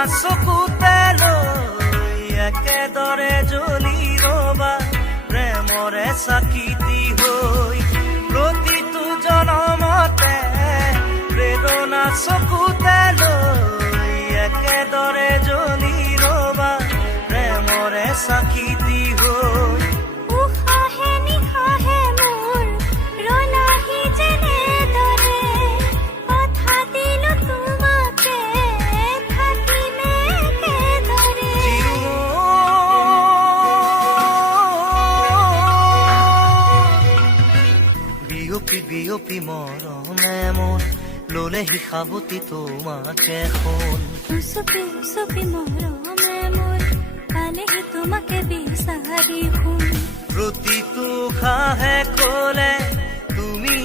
চকুতে লৈ একেদৰে জ্বলি ৰবা প্ৰেমৰে চাকিতি হৈ প্ৰতিটো জনমতে প্ৰেৰণা চকুতে লৈ একেদৰে জ্বলি ৰবা প্ৰেমৰে চাকিতি হৈ উশাহে নিশাহে মোৰ ৰলাহি যেনেদৰে কথা দিলো তোমাকে থাকিমে একেদৰে বিয়পি বিয়পি মৰমে মোৰ ললেহি সাৱতি তোমাকে শুন উচুপি উচুপি মৰমে মোৰ পালেহি তোমাকে বিচাৰি শুন প্ৰতিটো খাহে কলে তুমি